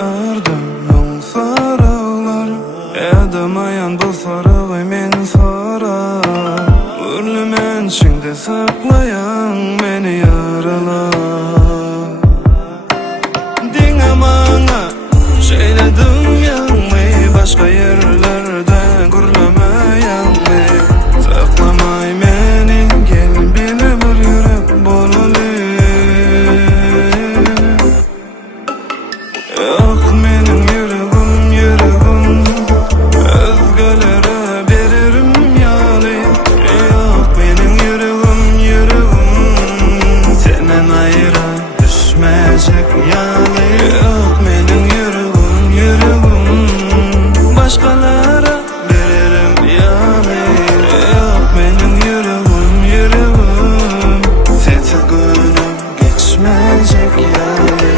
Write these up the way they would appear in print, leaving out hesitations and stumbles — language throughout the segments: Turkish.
ardımın sarılar edamayan bu sarığı men sara Ürlümen içinde saklayan meni yaralar Dine bana şeyledim yanmayı başka yerlerden gürlemeyen mi Saklamay meni gel bile bir yürek bolalı Yok menin yüreğim yüreğim özgölere veririm yalı Yok menin yüreğim yüreğim senden ayıra düşmeyecek yalı Yok menin yüreğim yüreğim başkalara veririm yalı Yok menin yüreğim yüreğim sensiz gönlüm geçmeyecek yalı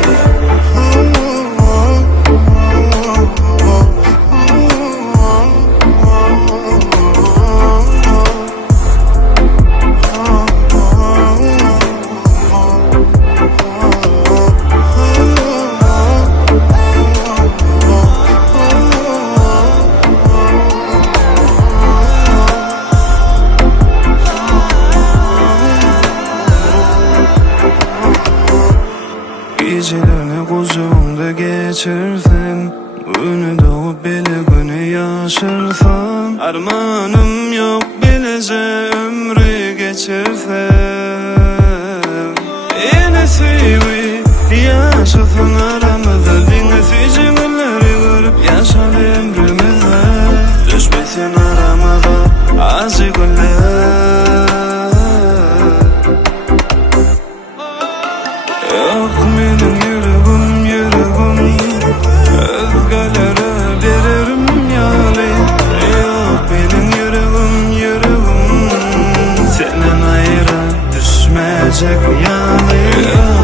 Gecelerini kucağımda geçirsen Günü doğup bile günü yaşarsan Armanım yok bilece ömrü geçirsem Yine sevi yaşasın aramızda Dinlesici günleri görüp yaşar ömrümüzde Düşmesin aramıza acı günler Yok menin yüreğim yüreğim özgölere veririm yalı Yok benim yüreğim yüreğim senden ayıra düşmeyecek yalı